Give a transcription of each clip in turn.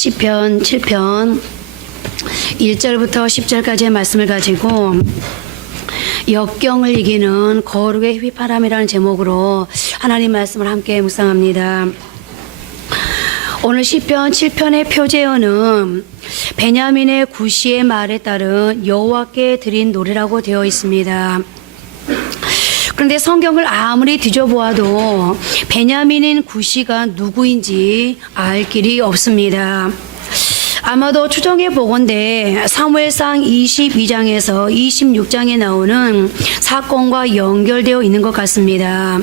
시편 7편 1절부터 10절까지의 말씀을 가지고 역경을 이기는 거룩의 휘파람이라는 제목으로 하나님 말씀을 함께 묵상합니다. 오늘 시편 7편의 표제어는 베냐민의 구시의 말에 따른 여호와께 드린 노래라고 되어 있습니다. 그런데 성경을 아무리 뒤져보아도 베냐민인 구시가 누구인지 알 길이 없습니다. 아마도 추정해 보건대 사무엘상 22장에서 26장에 나오는 사건과 연결되어 있는 것 같습니다.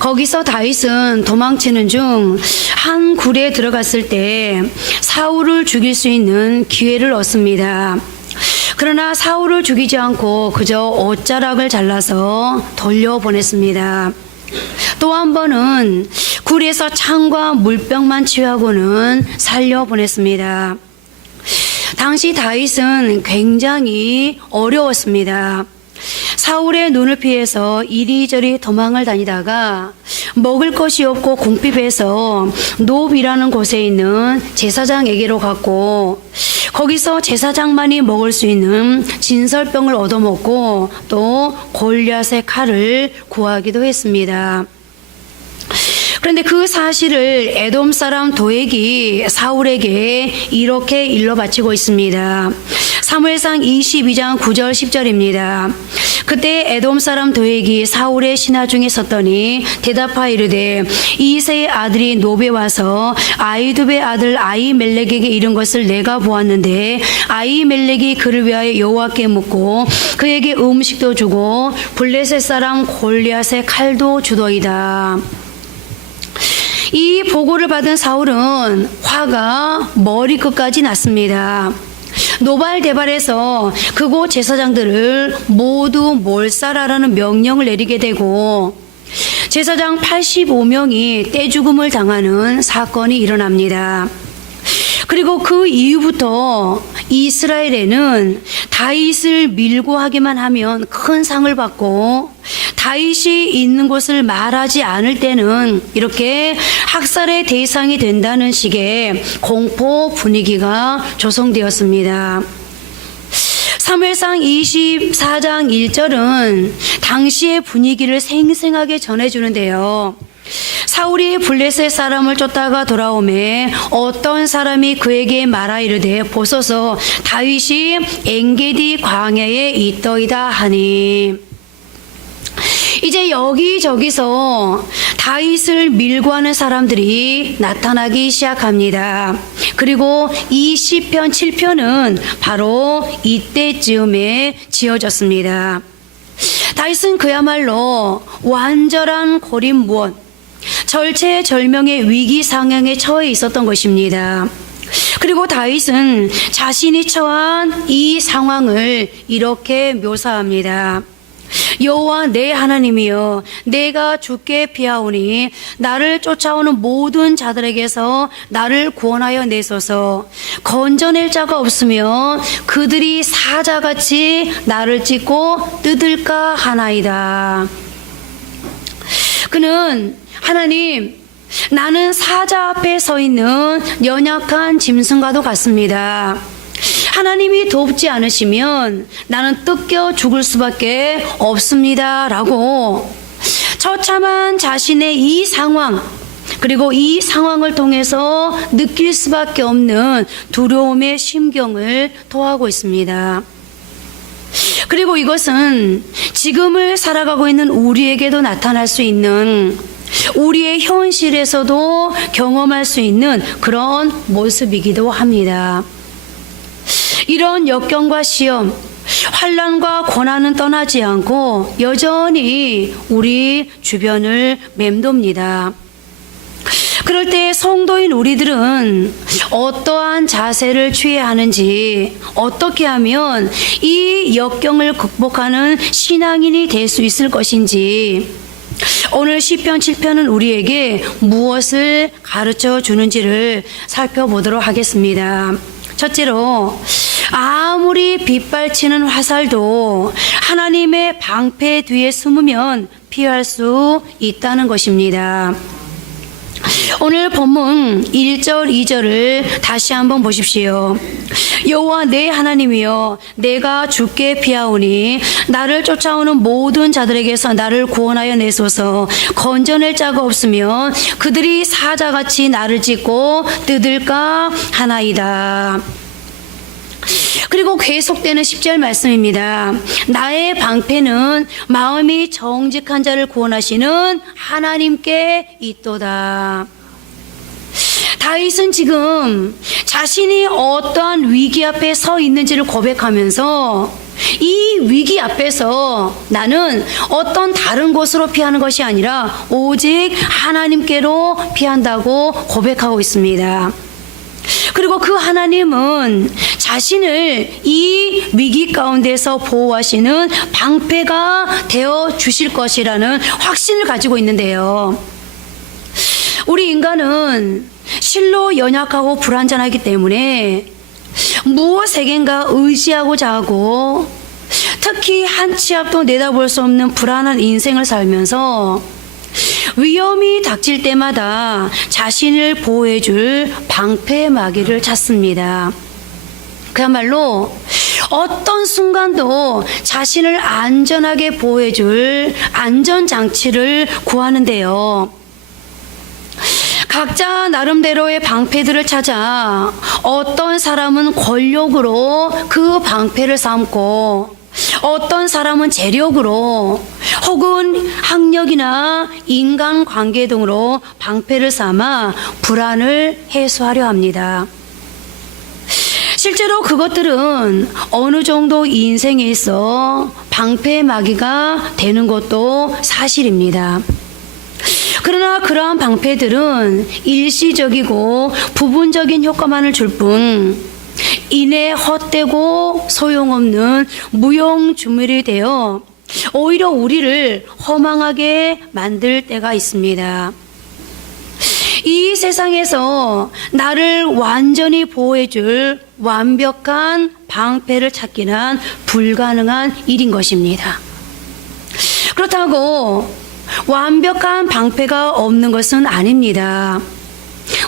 거기서 다윗은 도망치는 중 한 굴에 들어갔을 때 사울을 죽일 수 있는 기회를 얻습니다. 그러나 사울을 죽이지 않고 그저 옷자락을 잘라서 돌려보냈습니다. 또 한 번은 굴에서 창과 물병만 취하고는 살려보냈습니다. 당시 다윗은 굉장히 어려웠습니다. 사울의 눈을 피해서 이리저리 도망을 다니다가 먹을 것이 없고 궁핍해서 노비라는 곳에 있는 제사장에게로 갔고, 거기서 제사장만이 먹을 수 있는 진설병을 얻어먹고 또 골리앗의 칼을 구하기도 했습니다. 그런데 그 사실을 에돔 사람 도액이 사울에게 이렇게 일러 바치고 있습니다. 사무엘상 22장 9절 10절입니다. 그때 에돔 사람 도액이 사울의 신하 중에 섰더니 대답하여 이르되 이새의 아들이 노베 와서 아히두베의 아들 아히멜렉에게 이른 것을 내가 보았는데 아히멜렉이 그를 위하여 여호와께 묻고 그에게 음식도 주고 블레셋 사람 골리앗의 칼도 주더이다. 이 보고를 받은 사울은 화가 머리끝까지 났습니다. 노발대발해서 그곳 제사장들을 모두 몰살하라는 명령을 내리게 되고 제사장 85명이 떼죽음을 당하는 사건이 일어납니다. 그리고 그 이후부터 이스라엘에는 다윗을 밀고 하기만 하면 큰 상을 받고 다윗이 있는 곳을 말하지 않을 때는 이렇게 학살의 대상이 된다는 식의 공포 분위기가 조성되었습니다. 사무엘상 24장 1절은 당시의 분위기를 생생하게 전해주는데요. 사울이 블레셋 사람을 쫓다가 돌아오매 어떤 사람이 그에게 말하 이르되 보소서 다윗이 엔게디 광야에 있더이다 하니, 이제 여기저기서 다윗을 밀고 하는 사람들이 나타나기 시작합니다. 그리고 이 시편 7편은 바로 이때쯤에 지어졌습니다. 다윗은 그야말로 완전한 고립무원, 절체절명의 위기 상황에 처해 있었던 것입니다. 그리고 다윗은 자신이 처한 이 상황을 이렇게 묘사합니다. 여호와 내 하나님이여, 내가 주께 피하오니 나를 쫓아오는 모든 자들에게서 나를 구원하여 내소서. 건져낼 자가 없으며 그들이 사자같이 나를 찢고 뜯을까 하나이다. 그는 하나님, 나는 사자 앞에 서 있는 연약한 짐승과도 같습니다. 하나님이 돕지 않으시면 나는 뜯겨 죽을 수밖에 없습니다 라고 처참한 자신의 이 상황, 그리고 이 상황을 통해서 느낄 수밖에 없는 두려움의 심경을 토하고 있습니다. 그리고 이것은 지금을 살아가고 있는 우리에게도 나타날 수 있는, 우리의 현실에서도 경험할 수 있는 그런 모습이기도 합니다. 이런 역경과 시험, 환난과 고난은 떠나지 않고 여전히 우리 주변을 맴돕니다. 그럴 때 성도인 우리들은 어떠한 자세를 취해야 하는지, 어떻게 하면 이 역경을 극복하는 신앙인이 될 수 있을 것인지, 오늘 시편 7편은 우리에게 무엇을 가르쳐 주는지를 살펴보도록 하겠습니다. 첫째로, 아무리 빗발치는 화살도 하나님의 방패 뒤에 숨으면 피할 수 있다는 것입니다. 오늘 본문 1절, 2절을 다시 한번 보십시오. 여호와 내 하나님이여, 내가 주께 피하오니 나를 쫓아오는 모든 자들에게서 나를 구원하여 내소서. 건져낼 자가 없으면 그들이 사자같이 나를 찢고 뜯을까 하나이다. 그리고 계속되는 10절 말씀입니다. 나의 방패는 마음이 정직한 자를 구원하시는 하나님께 있도다. 다윗은 지금 자신이 어떠한 위기 앞에 서 있는지를 고백하면서 이 위기 앞에서 나는 어떤 다른 곳으로 피하는 것이 아니라 오직 하나님께로 피한다고 고백하고 있습니다. 그리고 그 하나님은 자신을 이 위기 가운데서 보호하시는 방패가 되어 주실 것이라는 확신을 가지고 있는데요. 우리 인간은 실로 연약하고 불완전하기 때문에 무엇에겐가 의지하고자 하고, 특히 한 치 앞도 내다볼 수 없는 불안한 인생을 살면서 위험이 닥칠 때마다 자신을 보호해줄 방패 마개를 찾습니다. 그야말로 어떤 순간도 자신을 안전하게 보호해줄 안전장치를 구하는데요. 각자 나름대로의 방패들을 찾아 어떤 사람은 권력으로 그 방패를 삼고, 어떤 사람은 재력으로 혹은 학력이나 인간관계 등으로 방패를 삼아 불안을 해소하려 합니다. 실제로 그것들은 어느 정도 인생에 있어 방패 마개가 되는 것도 사실입니다. 그러나 그러한 방패들은 일시적이고 부분적인 효과만을 줄 뿐, 이내 헛되고 소용없는 무용주물이 되어 오히려 우리를 허망하게 만들 때가 있습니다. 이 세상에서 나를 완전히 보호해줄 완벽한 방패를 찾기는 불가능한 일인 것입니다. 그렇다고 완벽한 방패가 없는 것은 아닙니다.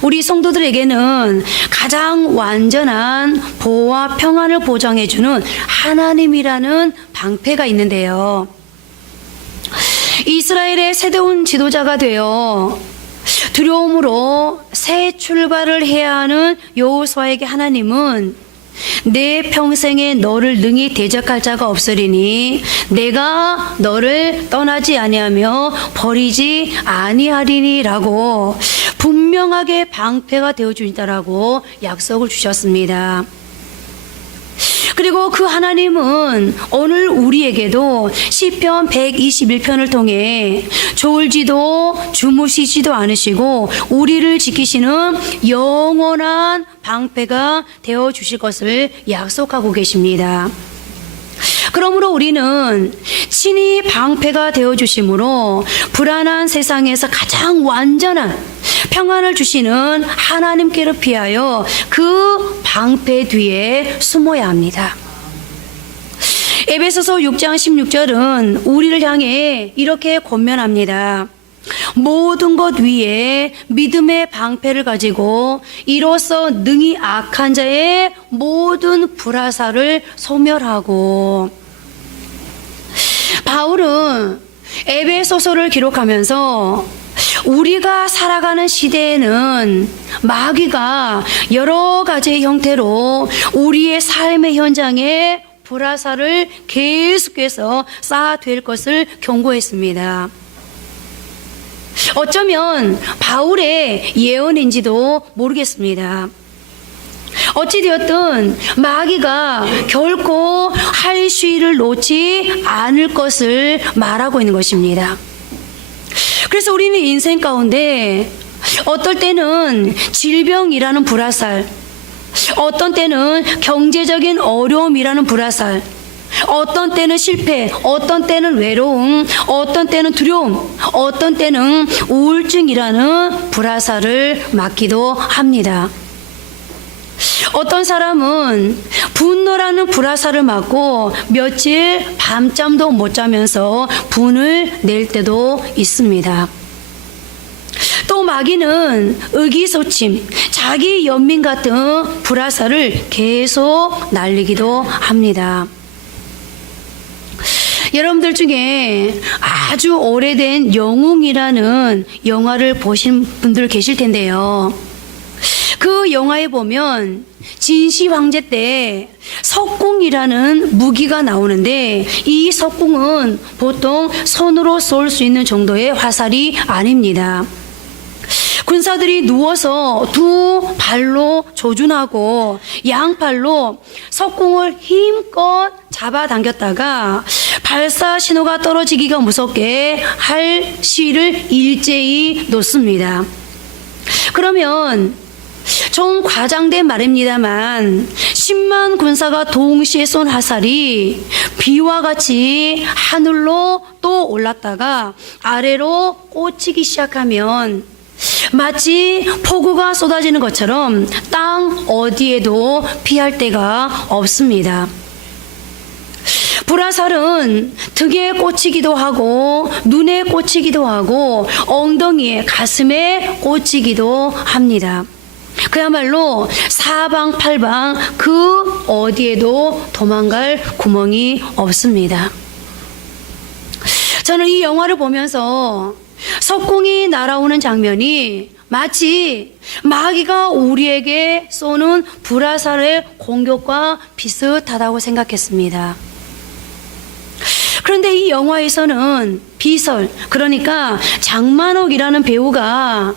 우리 성도들에게는 가장 완전한 보호와 평안을 보장해주는 하나님이라는 방패가 있는데요. 이스라엘의 새로운 지도자가 되어 두려움으로 새 출발을 해야 하는 여호수아에게 하나님은 내 평생에 너를 능히 대적할 자가 없으리니 내가 너를 떠나지 아니하며 버리지 아니하리니라고 분명하게 방패가 되어주신다라고 약속을 주셨습니다. 그리고 그 하나님은 오늘 우리에게도 시편 121편을 통해 졸지도 주무시지도 않으시고 우리를 지키시는 영원한 방패가 되어주실 것을 약속하고 계십니다. 그러므로 우리는 친히 방패가 되어주심으로 불안한 세상에서 가장 완전한 평안을 주시는 하나님께로 피하여 그 방패 뒤에 숨어야 합니다. 에베소서 6장 16절은 우리를 향해 이렇게 권면합니다. 모든 것 위에 믿음의 방패를 가지고 이로써 능히 악한 자의 모든 불화살을 소멸하고. 바울은 에베소서를 기록하면서 우리가 살아가는 시대에는 마귀가 여러 가지의 형태로 우리의 삶의 현장에 불화살을 계속해서 쌓아댈 것을 경고했습니다. 어쩌면 바울의 예언인지도 모르겠습니다. 어찌되었든 마귀가 결코 할 수위를 놓지 않을 것을 말하고 있는 것입니다. 그래서 우리는 인생 가운데 어떨 때는 질병이라는 불화살, 어떤 때는 경제적인 어려움이라는 불화살, 어떤 때는 실패, 어떤 때는 외로움, 어떤 때는 두려움, 어떤 때는 우울증이라는 불화살을 맞기도 합니다. 어떤 사람은 분노라는 불화살을 맞고 며칠 밤잠도 못 자면서 분을 낼 때도 있습니다. 또 마귀는 의기소침, 자기 연민 같은 불화살을 계속 날리기도 합니다. 여러분들 중에 아주 오래된 영웅이라는 영화를 보신 분들 계실 텐데요. 그 영화에 보면 진시 황제 때 석궁이라는 무기가 나오는데, 이 석궁은 보통 손으로 쏠 수 있는 정도의 화살이 아닙니다. 군사들이 누워서 두 발로 조준하고 양팔로 석궁을 힘껏 잡아당겼다가 발사 신호가 떨어지기가 무섭게 할 시를 일제히 놓습니다. 그러면 좀 과장된 말입니다만 10만 군사가 동시에 쏜 화살이 비와 같이 하늘로 또 올랐다가 아래로 꽂히기 시작하면 마치 폭우가 쏟아지는 것처럼 땅 어디에도 피할 데가 없습니다. 불화살은 등에 꽂히기도 하고 눈에 꽂히기도 하고 엉덩이에, 가슴에 꽂히기도 합니다. 그야말로 사방팔방 그 어디에도 도망갈 구멍이 없습니다. 저는 이 영화를 보면서 석궁이 날아오는 장면이 마치 마귀가 우리에게 쏘는 불화살의 공격과 비슷하다고 생각했습니다. 그런데 이 영화에서는 비설, 그러니까 장만옥이라는 배우가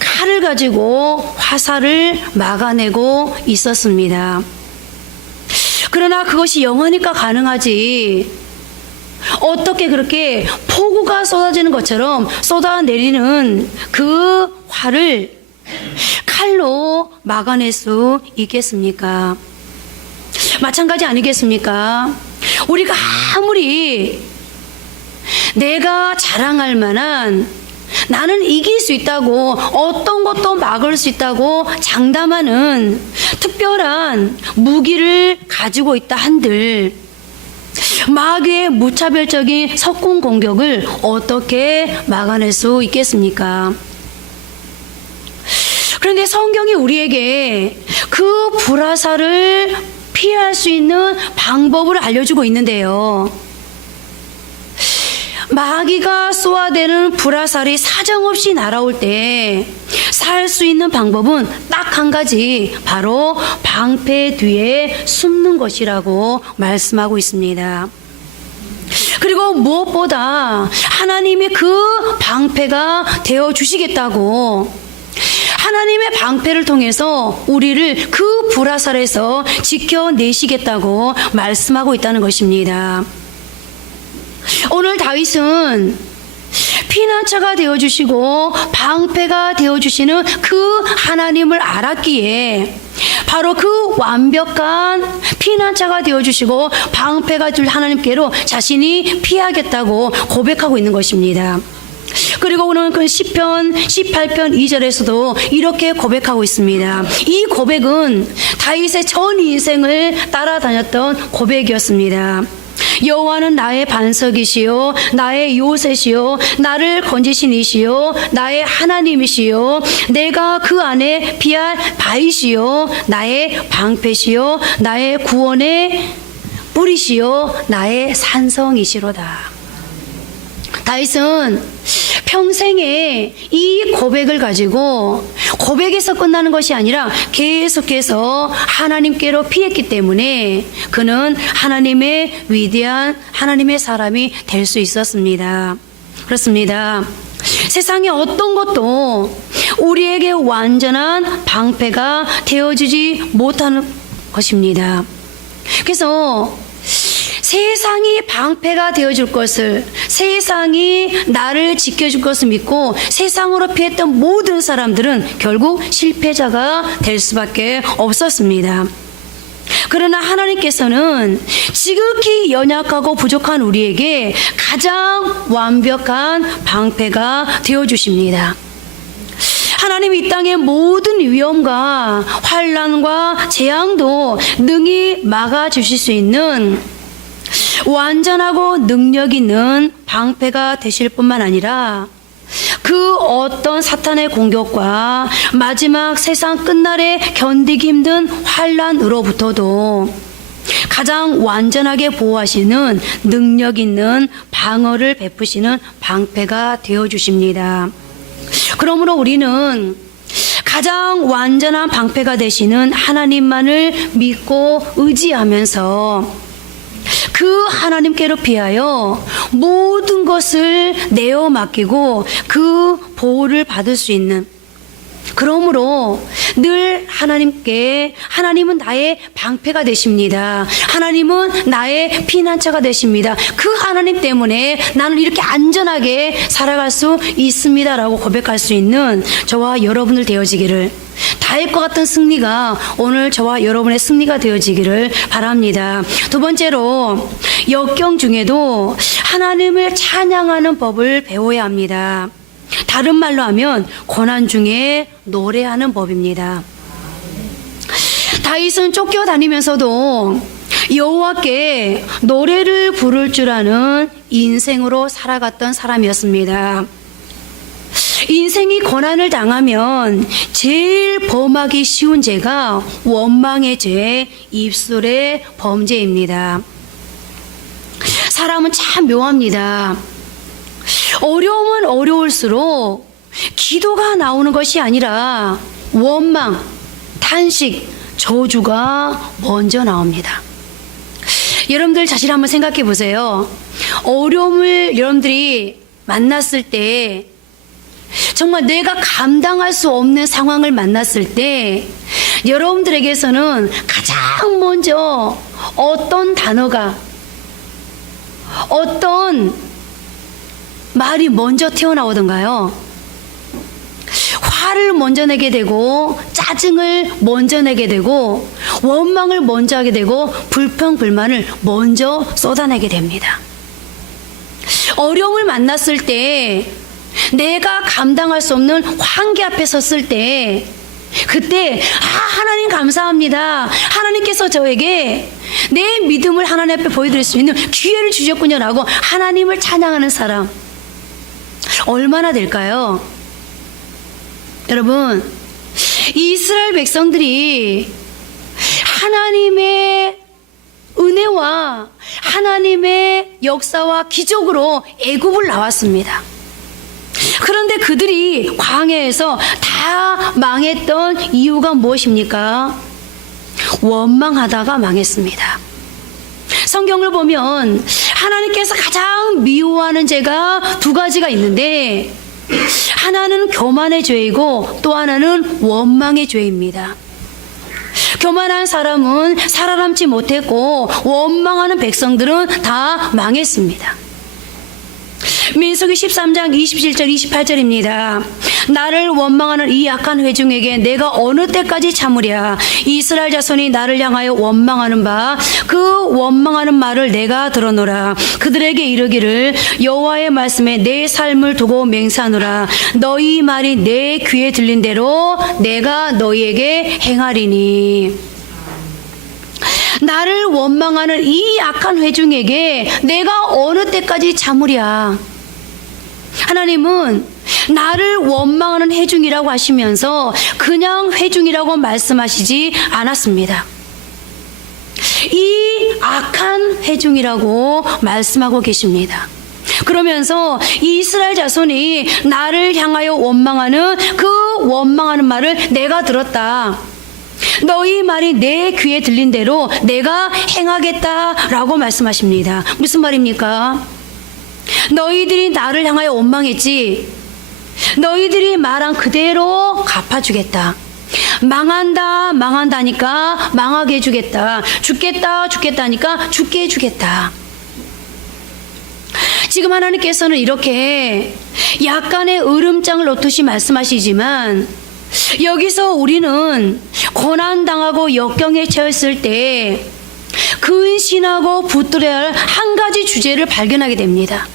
칼을 가지고 화살을 막아내고 있었습니다. 그러나 그것이 영화니까 가능하지, 어떻게 그렇게 폭우가 쏟아지는 것처럼 쏟아내리는 그 활을 칼로 막아낼 수 있겠습니까? 마찬가지 아니겠습니까? 우리가 아무리 내가 자랑할 만한, 나는 이길 수 있다고, 어떤 것도 막을 수 있다고 장담하는 특별한 무기를 가지고 있다 한들 마귀의 무차별적인 석궁 공격을 어떻게 막아낼 수 있겠습니까? 그런데 성경이 우리에게 그 불화살을 피할 수 있는 방법을 알려주고 있는데요. 마귀가 쏘아대는 불화살이 사정없이 날아올 때 살 수 있는 방법은 딱 한 가지, 바로 방패 뒤에 숨는 것이라고 말씀하고 있습니다. 그리고 무엇보다 하나님이 그 방패가 되어 주시겠다고, 하나님의 방패를 통해서 우리를 그 불화살에서 지켜내시겠다고 말씀하고 있다는 것입니다. 오늘 다윗은 피난처가 되어주시고 방패가 되어주시는 그 하나님을 알았기에 바로 그 완벽한 피난처가 되어주시고 방패가 줄 하나님께로 자신이 피하겠다고 고백하고 있는 것입니다. 그리고 오늘 그 시편 18편 2절에서도 이렇게 고백하고 있습니다. 이 고백은 다윗의 전 인생을 따라다녔던 고백이었습니다. 여호와는 나의 반석이시요 나의 요새시요 나를 건지신 이시요 나의 하나님이시요 내가 그 안에 피할 바위시요 나의 방패시요 나의 구원의 뿌리시요 나의 산성이시로다. 다윗은 평생에 이 고백을 가지고 고백에서 끝나는 것이 아니라 계속해서 하나님께로 피했기 때문에 그는 하나님의 위대한 하나님의 사람이 될 수 있었습니다. 그렇습니다. 세상에 어떤 것도 우리에게 완전한 방패가 되어주지 못하는 것입니다. 그래서 세상이 방패가 되어줄 것을, 세상이 나를 지켜줄 것을 믿고 세상으로 피했던 모든 사람들은 결국 실패자가 될 수밖에 없었습니다. 그러나 하나님께서는 지극히 연약하고 부족한 우리에게 가장 완벽한 방패가 되어주십니다. 하나님 이 땅의 모든 위험과 환난과 재앙도 능히 막아주실 수 있는 완전하고 능력 있는 방패가 되실 뿐만 아니라 그 어떤 사탄의 공격과 마지막 세상 끝날에 견디기 힘든 환난으로부터도 가장 완전하게 보호하시는 능력 있는 방어를 베푸시는 방패가 되어주십니다. 그러므로 우리는 가장 완전한 방패가 되시는 하나님만을 믿고 의지하면서 그 하나님께로 비하여 모든 것을 내어 맡기고 그 보호를 받을 수 있는, 그러므로 늘 하나님은 나의 방패가 되십니다. 하나님은 나의 피난처가 되십니다. 그 하나님 때문에 나는 이렇게 안전하게 살아갈 수 있습니다라고 고백할 수 있는 저와 여러분들 되어지기를, 다윗과 같은 승리가 오늘 저와 여러분의 승리가 되어지기를 바랍니다. 두 번째로, 역경 중에도 하나님을 찬양하는 법을 배워야 합니다. 다른 말로 하면 고난 중에 노래하는 법입니다. 다윗은 쫓겨다니면서도 여호와께 노래를 부를 줄 아는 인생으로 살아갔던 사람이었습니다. 인생이 고난을 당하면 제일 범하기 쉬운 죄가 원망의 죄, 입술의 범죄입니다. 사람은 참 묘합니다. 어려우면 어려울수록 기도가 나오는 것이 아니라 원망, 탄식, 저주가 먼저 나옵니다. 여러분들 자신 한번 생각해 보세요. 어려움을 여러분들이 만났을 때, 정말 내가 감당할 수 없는 상황을 만났을 때 여러분들에게서는 가장 먼저 어떤 단어가, 어떤 말이 먼저 튀어나오던가요? 화를 먼저 내게 되고, 짜증을 먼저 내게 되고, 원망을 먼저 하게 되고, 불평불만을 먼저 쏟아내게 됩니다. 어려움을 만났을 때, 내가 감당할 수 없는 환기 앞에 섰을 때, 그때 하나님 감사합니다. 하나님께서 저에게 내 믿음을 하나님 앞에 보여드릴 수 있는 기회를 주셨군요 라고 하나님을 찬양하는 사람 얼마나 될까요? 여러분, 이스라엘 백성들이 하나님의 은혜와 하나님의 역사와 기적으로 애굽을 나왔습니다. 그런데 그들이 광야에서 다 망했던 이유가 무엇입니까? 원망하다가 망했습니다. 성경을 보면 하나님께서 가장 미워하는 죄가 두 가지가 있는데, 하나는 교만의 죄이고 또 하나는 원망의 죄입니다. 교만한 사람은 살아남지 못했고 원망하는 백성들은 다 망했습니다. 민수기 13장 27절 28절입니다. 나를 원망하는 이 악한 회중에게 내가 어느 때까지 참으랴. 이스라엘 자손이 나를 향하여 원망하는 바 그 원망하는 말을 내가 들어노라. 그들에게 이르기를 여호와의 말씀에 내 삶을 두고 맹세하노라. 너희 말이 내 귀에 들린 대로 내가 너희에게 행하리니. 나를 원망하는 이 악한 회중에게 내가 어느 때까지 참으랴. 하나님은 나를 원망하는 회중이라고 하시면서 그냥 회중이라고 말씀하시지 않았습니다. 이 악한 회중이라고 말씀하고 계십니다. 그러면서 이스라엘 자손이 나를 향하여 원망하는 그 원망하는 말을 내가 들었다. 너희 말이 내 귀에 들린 대로 내가 행하겠다라고 말씀하십니다. 무슨 말입니까? 너희들이 나를 향하여 원망했지. 너희들이 말한 그대로 갚아주겠다. 망한다니까 망하게 해주겠다. 죽겠다니까 죽게 해주겠다. 지금 하나님께서는 이렇게 약간의 으름장을 놓듯이 말씀하시지만, 여기서 우리는 고난당하고 역경에 처했을 때 근신하고 붙들어야 할 한 가지 주제를 발견하게 됩니다.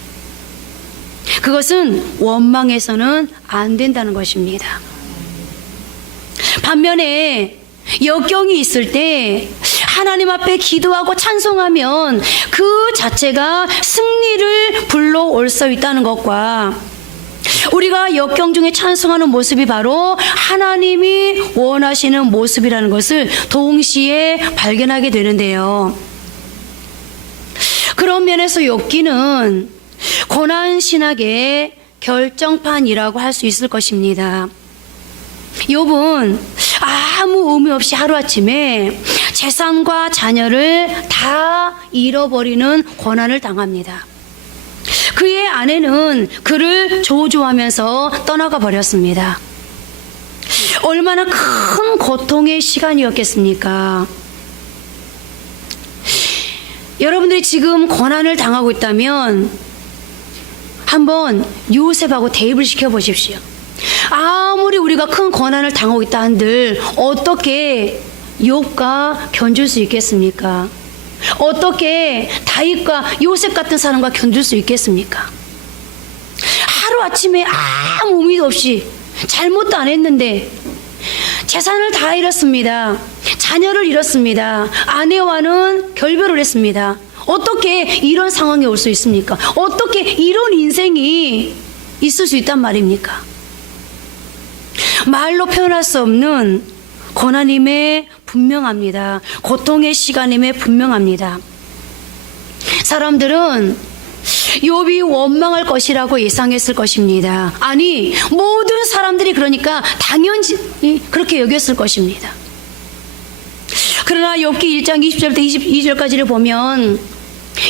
그것은 원망해서는 안 된다는 것입니다. 반면에 역경이 있을 때 하나님 앞에 기도하고 찬송하면 그 자체가 승리를 불러올 수 있다는 것과, 우리가 역경 중에 찬송하는 모습이 바로 하나님이 원하시는 모습이라는 것을 동시에 발견하게 되는데요. 그런 면에서 욥기는 고난 신학의 결정판이라고 할 수 있을 것입니다. 욥은 아무 의미 없이 하루아침에 재산과 자녀를 다 잃어버리는 고난을 당합니다. 그의 아내는 그를 저주하면서 떠나가 버렸습니다. 얼마나 큰 고통의 시간이었겠습니까? 여러분들이 지금 고난을 당하고 있다면 한번 요셉하고 대입을 시켜보십시오. 아무리 우리가 큰 고난을 당하고 있다 한들 어떻게 욥과 견줄 수 있겠습니까? 어떻게 다윗과 요셉 같은 사람과 견줄 수 있겠습니까? 하루아침에 아무 의미도 없이 잘못도 안 했는데 재산을 다 잃었습니다. 자녀를 잃었습니다. 아내와는 결별을 했습니다. 어떻게 이런 상황이 올 수 있습니까? 어떻게 이런 인생이 있을 수 있단 말입니까? 말로 표현할 수 없는 고난임에 분명합니다. 고통의 시간임에 분명합니다. 사람들은 욥이 원망할 것이라고 예상했을 것입니다. 아니, 모든 사람들이 그러니까 당연히 그렇게 여겼을 것입니다. 그러나 욥기 1장 20절부터 22절까지를 보면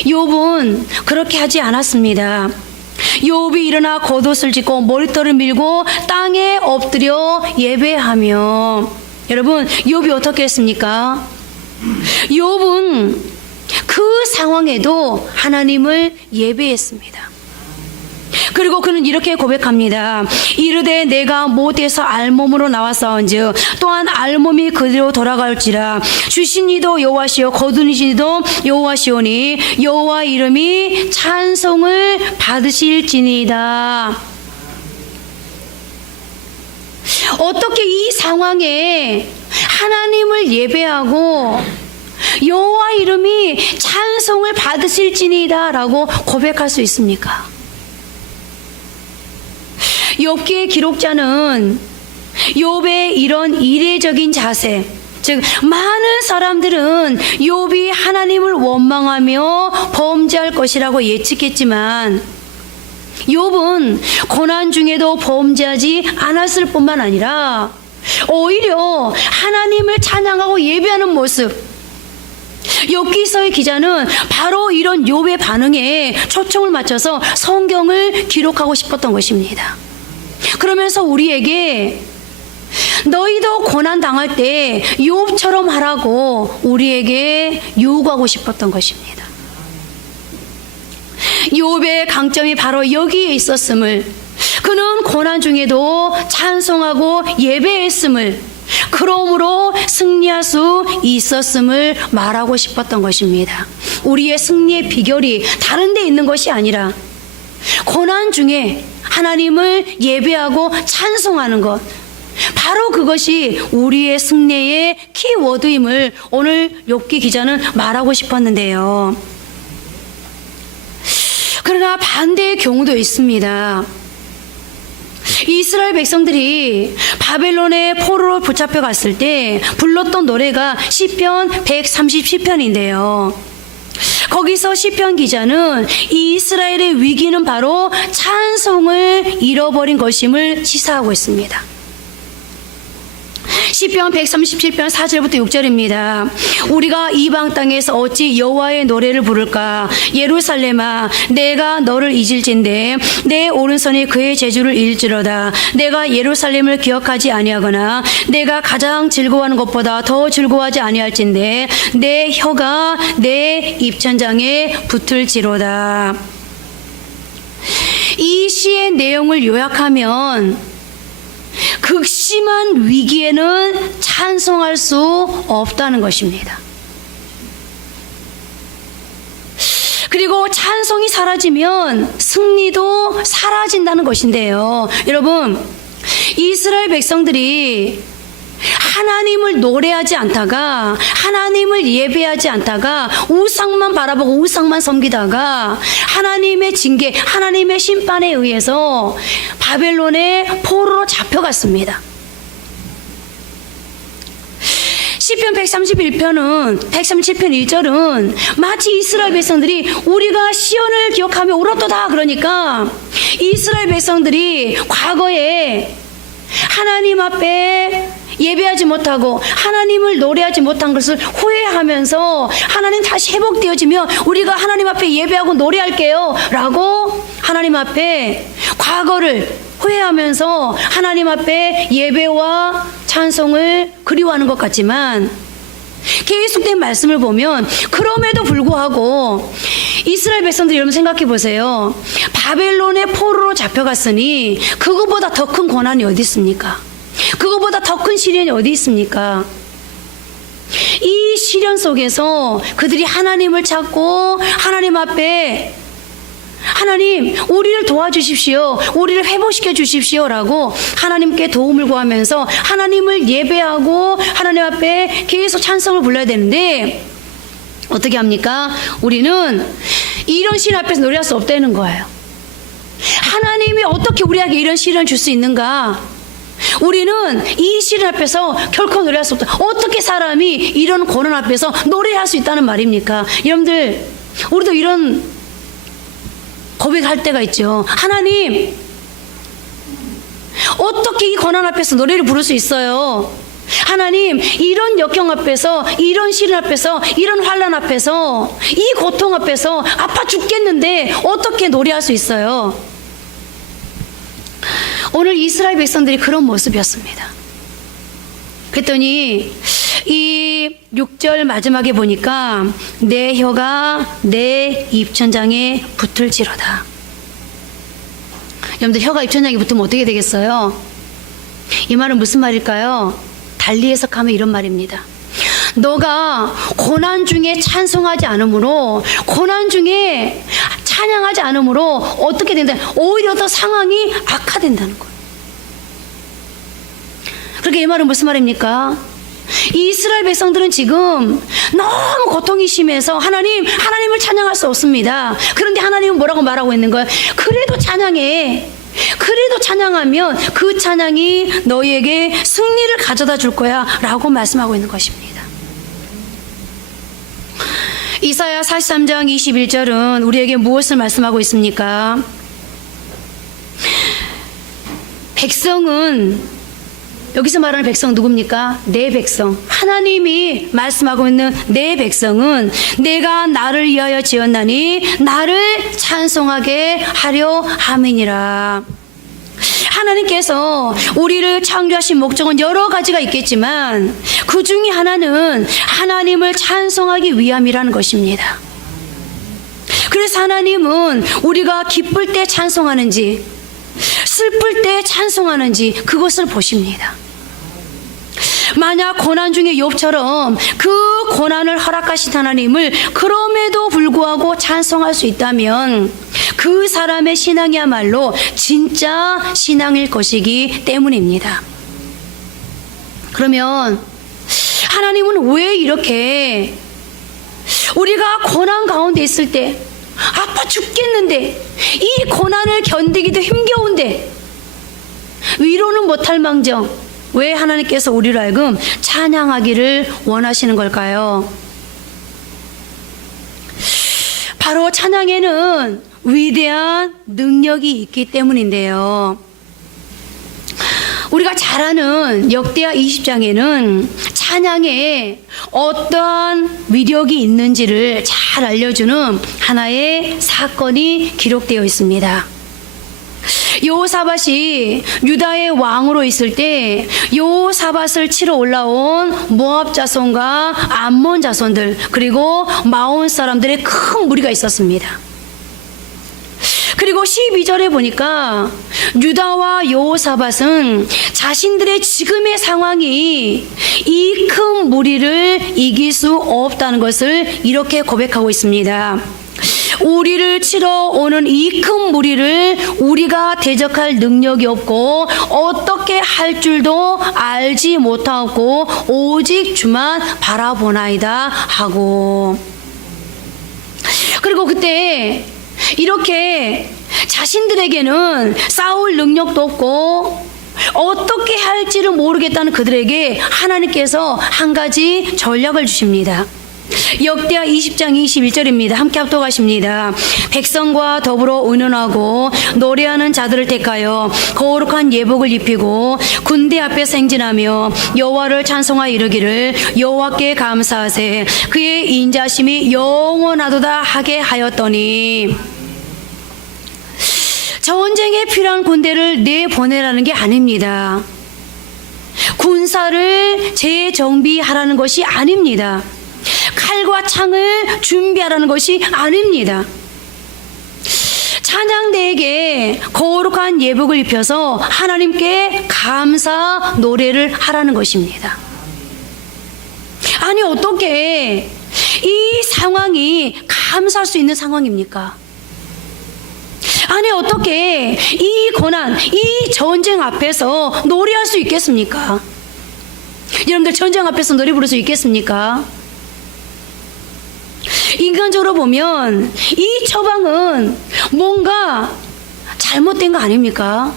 욥은 그렇게 하지 않았습니다. 욥이 일어나 겉옷을 찢고 머리털을 밀고 땅에 엎드려 예배하며, 여러분 욥이 어떻게 했습니까? 욥은 그 상황에도 하나님을 예배했습니다. 그리고 그는 이렇게 고백합니다. 이르되 내가 못에서 알몸으로 나왔사온즉 또한 알몸이 그대로 돌아갈지라. 주신 이도 여호와시요 거두신 이도 여호와시오니 여호와 이름이 찬송을 받으실지니이다. 어떻게 이 상황에 하나님을 예배하고 여호와 이름이 찬송을 받으실지니이다 라고 고백할 수 있습니까? 욥기의 기록자는 욥의 이런 이례적인 자세, 즉 많은 사람들은 욥이 하나님을 원망하며 범죄할 것이라고 예측했지만 욥은 고난 중에도 범죄하지 않았을 뿐만 아니라 오히려 하나님을 찬양하고 예배하는 모습, 욥기서의 기자는 바로 이런 욥의 반응에 초점을 맞춰서 성경을 기록하고 싶었던 것입니다. 그러면서 우리에게 너희도 고난 당할 때 욥처럼 하라고 우리에게 요구하고 싶었던 것입니다. 욥의 강점이 바로 여기에 있었음을, 그는 고난 중에도 찬송하고 예배했음을, 그러므로 승리할 수 있었음을 말하고 싶었던 것입니다. 우리의 승리의 비결이 다른 데 있는 것이 아니라 고난 중에 하나님을 예배하고 찬송하는 것, 바로 그것이 우리의 승리의 키워드임을 오늘 욥기 기자는 말하고 싶었는데요. 그러나 반대의 경우도 있습니다. 이스라엘 백성들이 바벨론의 포로로 붙잡혀 갔을 때 불렀던 노래가 시편 130시편인데요. 거기서 시편 기자는 이 이스라엘의 위기는 바로 찬송을 잃어버린 것임을 시사하고 있습니다. 시편 137편 4절부터 6절입니다. 우리가 이방 땅에서 어찌 여호와의 노래를 부를까? 예루살렘아, 내가 너를 잊을진대 내 오른손이 그의 재주를 잃지로다. 내가 예루살렘을 기억하지 아니하거나 내가 가장 즐거워하는 것보다 더 즐거워하지 아니할진대 내 혀가 내 입천장에 붙을지로다. 이 시의 내용을 요약하면 극심한 위기에는 찬송할 수 없다는 것입니다. 그리고 찬송이 사라지면 승리도 사라진다는 것인데요. 여러분, 이스라엘 백성들이 하나님을 노래하지 않다가 하나님을 예배하지 않다가 우상만 바라보고 우상만 섬기다가 하나님의 징계, 하나님의 심판에 의해서 바벨론의 포로로 잡혀갔습니다. 시편 137편 1절은 마치 이스라엘 백성들이 우리가 시온을 기억하며 울었도다 그러니까 이스라엘 백성들이 과거에 하나님 앞에 예배하지 못하고 하나님을 노래하지 못한 것을 후회하면서 하나님 다시 회복되어지며 우리가 하나님 앞에 예배하고 노래할게요 라고 하나님 앞에 과거를 후회하면서 하나님 앞에 예배와 찬송을 그리워하는 것 같지만 계속된 말씀을 보면 그럼에도 불구하고 이스라엘 백성들이 여러분 생각해 보세요. 바벨론의 포로로 잡혀갔으니 그거보다 더 큰 고난이 어디 있습니까? 그거보다 더 큰 시련이 어디 있습니까? 이 시련 속에서 그들이 하나님을 찾고 하나님 앞에 하나님 우리를 도와주십시오, 우리를 회복시켜 주십시오 라고 하나님께 도움을 구하면서 하나님을 예배하고 하나님 앞에 계속 찬송을 불러야 되는데 어떻게 합니까? 우리는 이런 시련 앞에서 노래할 수 없다는 거예요. 하나님이 어떻게 우리에게 이런 시련을 줄 수 있는가? 우리는 이 시련 앞에서 결코 노래할 수 없다. 어떻게 사람이 이런 고난 앞에서 노래할 수 있다는 말입니까? 여러분들 우리도 이런 고백할 때가 있죠. 하나님 어떻게 이 고난 앞에서 노래를 부를 수 있어요? 하나님 이런 역경 앞에서 이런 시련 앞에서 이런 환난 앞에서 이 고통 앞에서 아파 죽겠는데 어떻게 노래할 수 있어요? 오늘 이스라엘 백성들이 그런 모습이었습니다. 그랬더니 이 6절 마지막에 보니까 내 혀가 내 입천장에 붙을지로다. 여러분들 혀가 입천장에 붙으면 어떻게 되겠어요? 이 말은 무슨 말일까요? 달리 해석하면 이런 말입니다. 너가 고난 중에 찬송하지 않으므로 고난 중에 찬양하지 않으므로 어떻게 된다? 오히려 더 상황이 악화된다는 거예요. 그러니까 이 말은 무슨 말입니까? 이스라엘 백성들은 지금 너무 고통이 심해서 하나님을 찬양할 수 없습니다. 그런데 하나님은 뭐라고 말하고 있는 거예요? 그래도 찬양해. 그래도 찬양하면 그 찬양이 너희에게 승리를 가져다 줄 거야 라고 말씀하고 있는 것입니다. 이사야 43장 21절은 우리에게 무엇을 말씀하고 있습니까? 백성은 여기서 말하는 백성 누굽니까? 내 백성. 하나님이 말씀하고 있는 내 백성은 내가 나를 위하여 지었나니 나를 찬송하게 하려 함이니라. 하나님께서 우리를 창조하신 목적은 여러 가지가 있겠지만 그 중에 하나는 하나님을 찬송하기 위함이라는 것입니다. 그래서 하나님은 우리가 기쁠 때 찬송하는지 슬플 때 찬송하는지 그것을 보십니다. 만약 고난 중에 욥처럼 그 고난을 허락하신 하나님을 그럼에도 불구하고 찬송할 수 있다면 그 사람의 신앙이야말로 진짜 신앙일 것이기 때문입니다. 그러면 하나님은 왜 이렇게 우리가 고난 가운데 있을 때 아파 죽겠는데 이 고난을 견디기도 힘겨운데 위로는 못할 망정 왜 하나님께서 우리로 하여금 찬양하기를 원하시는 걸까요? 바로 찬양에는 위대한 능력이 있기 때문인데요. 우리가 잘 아는 역대하 20장에는 찬양에 어떠한 위력이 있는지를 잘 알려주는 하나의 사건이 기록되어 있습니다. 여호사밧이 유다의 왕으로 있을 때 여호사밧을 치러 올라온 모압 자손과 암몬 자손들 그리고 마온 사람들의 큰 무리가 있었습니다. 그리고 12절에 보니까 유다와 여호사밧은 자신들의 지금의 상황이 이 큰 무리를 이길 수 없다는 것을 이렇게 고백하고 있습니다. 우리를 치러 오는 이 큰 무리를 우리가 대적할 능력이 없고 어떻게 할 줄도 알지 못하고 오직 주만 바라보나이다 하고, 그리고 그때 이렇게 자신들에게는 싸울 능력도 없고 어떻게 할지를 모르겠다는 그들에게 하나님께서 한 가지 전략을 주십니다. 역대하 20장 21절입니다. 함께 합독하십니다. 백성과 더불어 의논하고 노래하는 자들을 택하여 거룩한 예복을 입히고 군대 앞에서 행진하며 여호와를 찬송하여 이르기를 여호와께 감사하세 그의 인자심이 영원하도다 하게 하였더니, 전쟁에 필요한 군대를 내보내라는 게 아닙니다. 군사를 재정비하라는 것이 아닙니다. 칼과 창을 준비하라는 것이 아닙니다. 찬양대에게 거룩한 예복을 입혀서 하나님께 감사 노래를 하라는 것입니다. 아니, 어떻게 이 상황이 감사할 수 있는 상황입니까? 아니, 어떻게 이 고난, 이 전쟁 앞에서 노래할 수 있겠습니까? 여러분들 전쟁 앞에서 노래 부를 수 있겠습니까? 인간적으로 보면 이 처방은 뭔가 잘못된 거 아닙니까?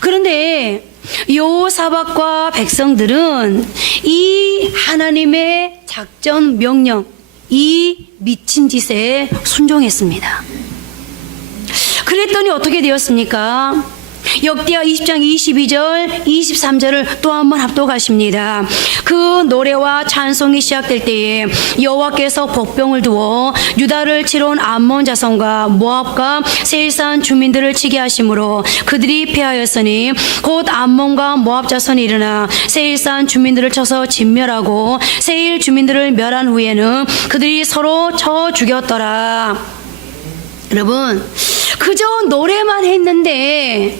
그런데 여호사밧과 백성들은 이 하나님의 작전 명령, 이 미친 짓에 순종했습니다. 그랬더니 어떻게 되었습니까? 역대하 20장 22절 23절을 또 한번 합독하십니다. 그 노래와 찬송이 시작될 때에 여호와께서 복병을 두어 유다를 치러 온 암몬 자손과 모압과 세일산 주민들을 치게 하심으로 그들이 패하였으니 곧 암몬과 모압 자손이 일어나 세일산 주민들을 쳐서 진멸하고 세일 주민들을 멸한 후에는 그들이 서로 쳐 죽였더라. 여러분, 그저 노래만 했는데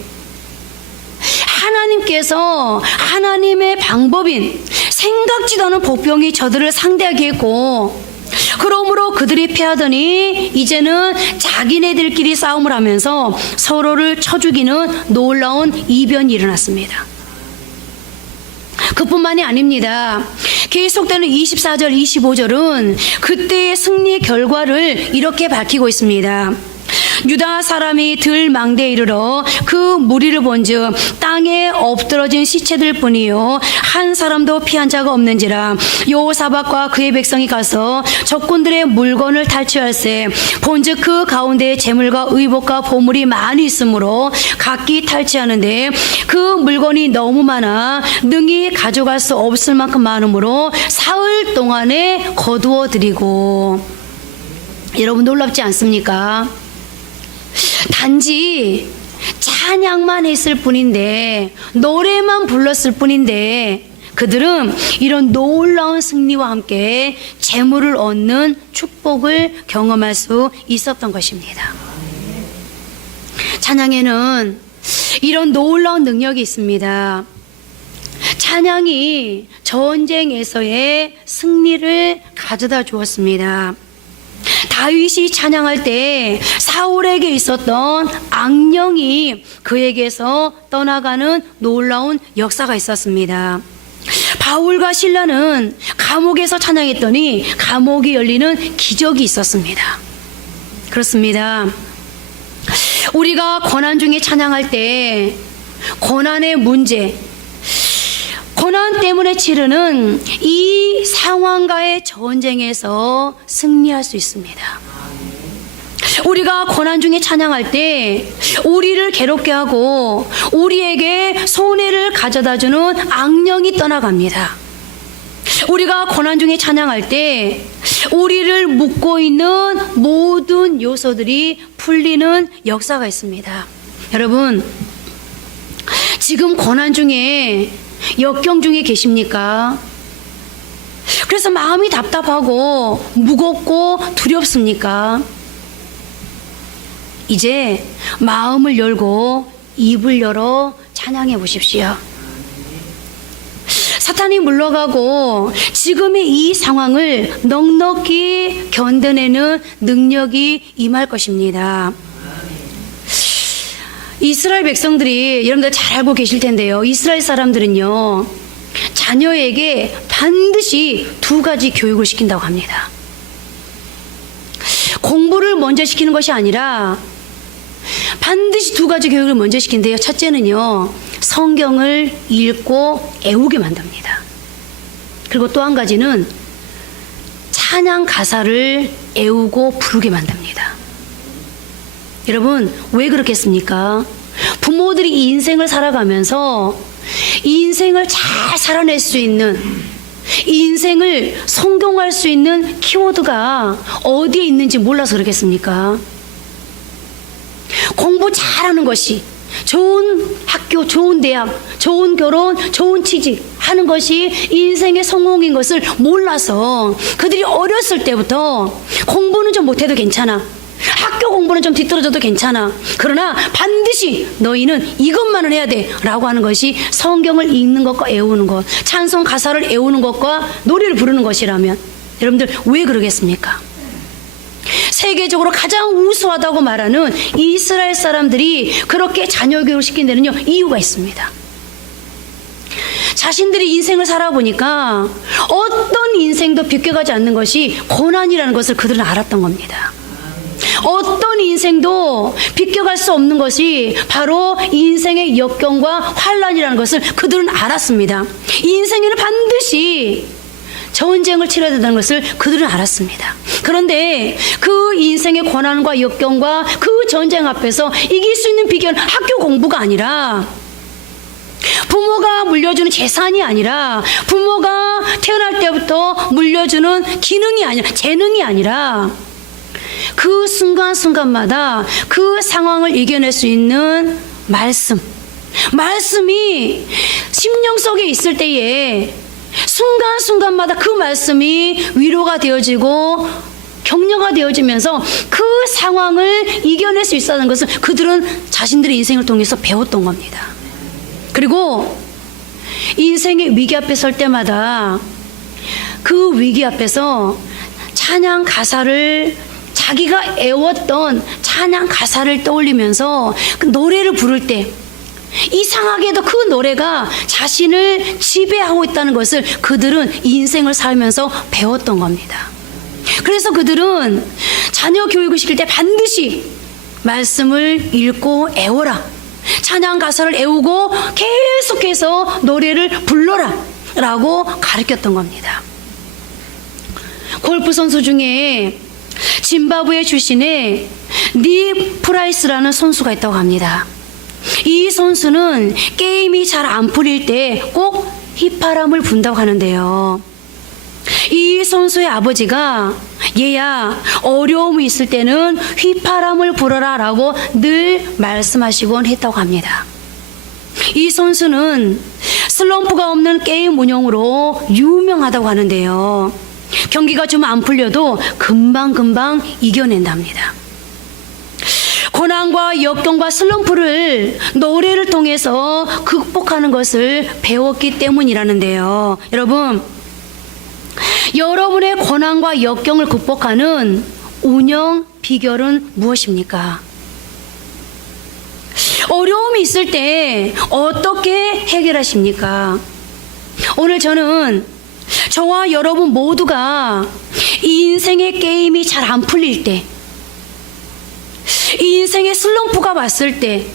하나님께서 하나님의 방법인 생각지도 않은 복병이 저들을 상대하게 했고, 그러므로 그들이 패하더니 이제는 자기네들끼리 싸움을 하면서 서로를 쳐 죽이는 놀라운 이변이 일어났습니다. 그뿐만이 아닙니다. 계속되는 24절 25절은 그때의 승리 결과를 이렇게 밝히고 있습니다. 유다 사람이 들망대에 이르러 그 무리를 본즉 땅에 엎드러진 시체들 뿐이요 한 사람도 피한 자가 없는지라. 여호사밧과 그의 백성이 가서 적군들의 물건을 탈취할세 본즉 그 가운데에 재물과 의복과 보물이 많이 있으므로 각기 탈취하는데 그 물건이 너무 많아 능히 가져갈 수 없을 만큼 많으므로 사흘 동안에 거두어 드리고. 여러분, 놀랍지 않습니까? 단지 찬양만 했을 뿐인데, 노래만 불렀을 뿐인데 그들은 이런 놀라운 승리와 함께 재물을 얻는 축복을 경험할 수 있었던 것입니다. 찬양에는 이런 놀라운 능력이 있습니다. 찬양이 전쟁에서의 승리를 가져다 주었습니다. 다윗이 찬양할 때 사울에게 있었던 악령이 그에게서 떠나가는 놀라운 역사가 있었습니다. 바울과 실라는 감옥에서 찬양했더니 감옥이 열리는 기적이 있었습니다. 그렇습니다. 우리가 고난 중에 찬양할 때 고난의 문제, 고난 때문에 치르는 이 상황과의 전쟁에서 승리할 수 있습니다. 우리가 고난 중에 찬양할 때 우리를 괴롭게 하고 우리에게 손해를 가져다주는 악령이 떠나갑니다. 우리가 고난 중에 찬양할 때 우리를 묶고 있는 모든 요소들이 풀리는 역사가 있습니다. 여러분, 지금 고난 중에 역경 중에 계십니까? 그래서 마음이 답답하고 무겁고 두렵습니까? 이제 마음을 열고 입을 열어 찬양해 보십시오. 사탄이 물러가고 지금의 이 상황을 넉넉히 견뎌내는 능력이 임할 것입니다. 이스라엘 백성들이 여러분들 잘 알고 계실 텐데요. 이스라엘 사람들은요, 자녀에게 반드시 두 가지 교육을 시킨다고 합니다. 공부를 먼저 시키는 것이 아니라 반드시 두 가지 교육을 먼저 시킨대요. 첫째는요, 성경을 읽고 애우게 만듭니다. 그리고 또 한 가지는 찬양 가사를 애우고 부르게 만듭니다. 여러분, 왜 그렇겠습니까? 부모들이 이 인생을 살아가면서 이 인생을 잘 살아낼 수 있는, 이 인생을 성공할 수 있는 키워드가 어디에 있는지 몰라서 그렇겠습니까? 공부 잘하는 것이, 좋은 학교, 좋은 대학, 좋은 결혼, 좋은 취직 하는 것이 인생의 성공인 것을 몰라서 그들이 어렸을 때부터 공부는 좀 못해도 괜찮아, 학교 공부는 좀 뒤떨어져도 괜찮아, 그러나 반드시 너희는 이것만은 해야 돼 라고 하는 것이 성경을 읽는 것과 애우는 것, 찬송 가사를 애우는 것과 노래를 부르는 것이라면 여러분들 왜 그러겠습니까? 세계적으로 가장 우수하다고 말하는 이스라엘 사람들이 그렇게 자녀 교육을 시킨 데는요, 이유가 있습니다. 자신들이 인생을 살아보니까 어떤 인생도 비껴가지 않는 것이 고난이라는 것을 그들은 알았던 겁니다. 어떤 인생도 비껴갈 수 없는 것이 바로 인생의 역경과 환란이라는 것을 그들은 알았습니다. 이 인생에는 반드시 전쟁을 치러야 된다는 것을 그들은 알았습니다. 그런데 그 인생의 고난과 역경과 그 전쟁 앞에서 이길 수 있는 비결은 학교 공부가 아니라, 부모가 물려주는 재산이 아니라, 부모가 태어날 때부터 물려주는 기능이 아니라, 재능이 아니라 그 순간순간마다 그 상황을 이겨낼 수 있는 말씀이 심령 속에 있을 때에 순간순간마다 그 말씀이 위로가 되어지고 격려가 되어지면서 그 상황을 이겨낼 수 있다는 것을 그들은 자신들의 인생을 통해서 배웠던 겁니다. 그리고 인생의 위기 앞에 설 때마다 그 위기 앞에서 찬양 가사를, 자기가 애웠던 찬양 가사를 떠올리면서 그 노래를 부를 때 이상하게도 그 노래가 자신을 지배하고 있다는 것을 그들은 인생을 살면서 배웠던 겁니다. 그래서 그들은 자녀 교육을 시킬 때 반드시 말씀을 읽고 애워라, 찬양 가사를 애우고 계속해서 노래를 불러라 라고 가르쳤던 겁니다. 골프 선수 중에 짐바브웨 출신의 닉 프라이스라는 선수가 있다고 합니다. 이 선수는 게임이 잘 안 풀릴 때 꼭 휘파람을 분다고 하는데요. 이 선수의 아버지가 얘야, 어려움이 있을 때는 휘파람을 불어라 라고 늘 말씀하시곤 했다고 합니다. 이 선수는 슬럼프가 없는 게임 운영으로 유명하다고 하는데요. 경기가 좀 안 풀려도 금방금방 이겨낸답니다. 고난과 역경과 슬럼프를 노래를 통해서 극복하는 것을 배웠기 때문이라는데요. 여러분, 여러분의 고난과 역경을 극복하는 운영 비결은 무엇입니까? 어려움이 있을 때 어떻게 해결하십니까? 오늘 저는 저와 여러분 모두가 이 인생의 게임이 잘 안 풀릴 때, 이 인생의 슬럼프가 왔을 때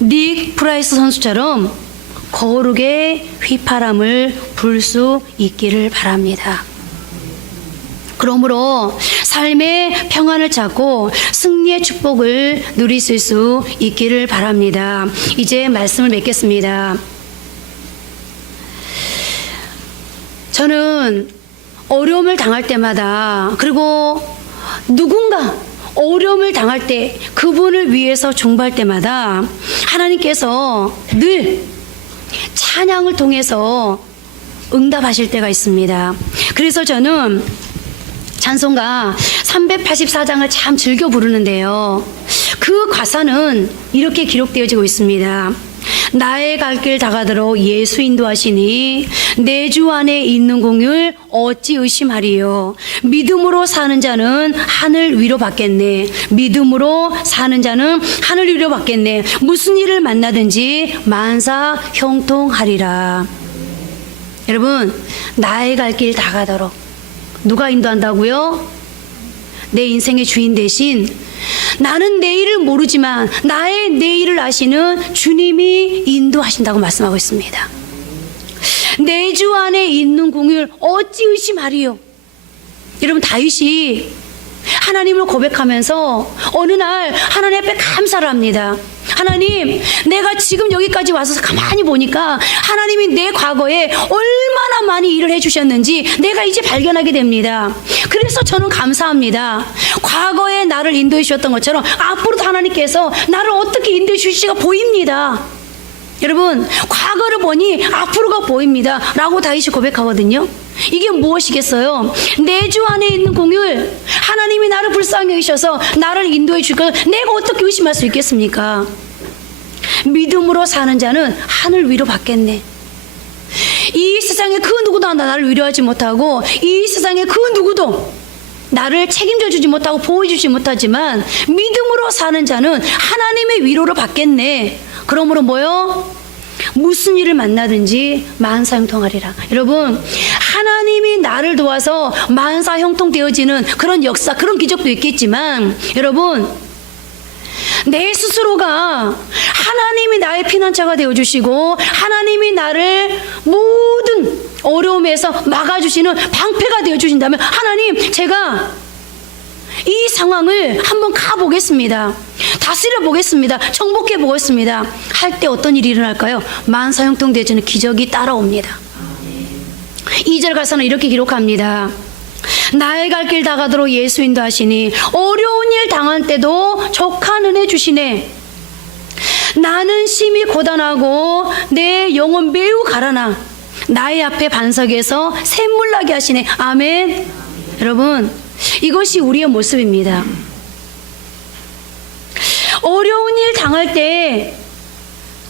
닉 프라이스 선수처럼 거룩의 휘파람을 불 수 있기를 바랍니다. 그러므로 삶의 평안을 찾고 승리의 축복을 누리실 수 있기를 바랍니다. 이제 말씀을 맺겠습니다. 저는 어려움을 당할 때마다, 그리고 누군가 어려움을 당할 때 그분을 위해서 중보할 때마다 하나님께서 늘 찬양을 통해서 응답하실 때가 있습니다. 그래서 저는 찬송가 384장을 참 즐겨 부르는데요. 그 가사는 이렇게 기록되어지고 있습니다. 나의 갈 길 다가도록 예수 인도하시니 내 주 안에 있는 공을 어찌 의심하리요. 믿음으로 사는 자는 하늘 위로 받겠네. 믿음으로 사는 자는 하늘 위로 받겠네. 무슨 일을 만나든지 만사 형통하리라. 여러분, 나의 갈 길 다가도록 누가 인도한다고요? 내 인생의 주인 대신 나는 내일을 모르지만 나의 내일을 아시는 주님이 인도하신다고 말씀하고 있습니다. 내 주 안에 있는 공을 어찌 의심하리요. 여러분, 다윗이 하나님을 고백하면서 어느 날 하나님 앞에 감사를 합니다. 하나님, 내가 지금 여기까지 와서 가만히 보니까 하나님이 내 과거에 얼마나 많이 일을 해주셨는지 내가 이제 발견하게 됩니다. 그래서 저는 감사합니다. 과거에 나를 인도해 주셨던 것처럼 앞으로도 하나님께서 나를 어떻게 인도해 주실지가 보입니다. 여러분, 과거를 보니 앞으로가 보입니다 라고 다윗이 고백하거든요. 이게 무엇이겠어요? 내 주 안에 있는 공을 하나님이 나를 불쌍히 여기셔서 나를 인도해 줄 것, 내가 어떻게 의심할 수 있겠습니까? 믿음으로 사는 자는 하늘 위로 받겠네. 이 세상에 그 누구도 나를 위로하지 못하고 이 세상에 그 누구도 나를 책임져 주지 못하고 보호해 주지 못하지만 믿음으로 사는 자는 하나님의 위로를 받겠네. 그러므로 뭐요? 무슨 일을 만나든지 만사형통하리라. 여러분, 하나님이 나를 도와서 만사형통되어지는 그런 역사, 그런 기적도 있겠지만 여러분, 내 스스로가 하나님이 나의 피난처가 되어주시고 하나님이 나를 모든 어려움에서 막아주시는 방패가 되어주신다면 하나님, 제가 이 상황을 한번 가보겠습니다. 다스려 보겠습니다. 정복해 보겠습니다. 할 때 어떤 일이 일어날까요? 만사형통되어지는 기적이 따라옵니다. 2절 가서는 이렇게 기록합니다. 나의 갈 길 다가도록 예수 인도하시니 어려운 일 당할 때도 족한 은혜 주시네. 나는 심히 고단하고 내 영혼 매우 가라나 나의 앞에 반석에서 샘물 나게 하시네. 아멘. 여러분, 이것이 우리의 모습입니다. 어려운 일 당할 때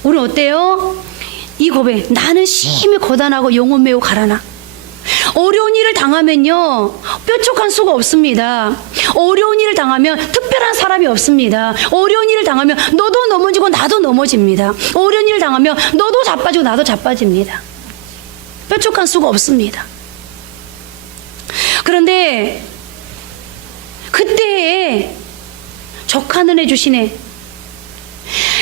우리 어때요? 이 고백, 나는 심히 고단하고 영혼 매우 가라나. 어려운 일을 당하면요, 뾰족한 수가 없습니다. 어려운 일을 당하면 특별한 사람이 없습니다. 어려운 일을 당하면 너도 넘어지고 나도 넘어집니다. 어려운 일을 당하면 너도 자빠지고 나도 자빠집니다. 뾰족한 수가 없습니다. 그런데 그때에 족한 은혜 주시네.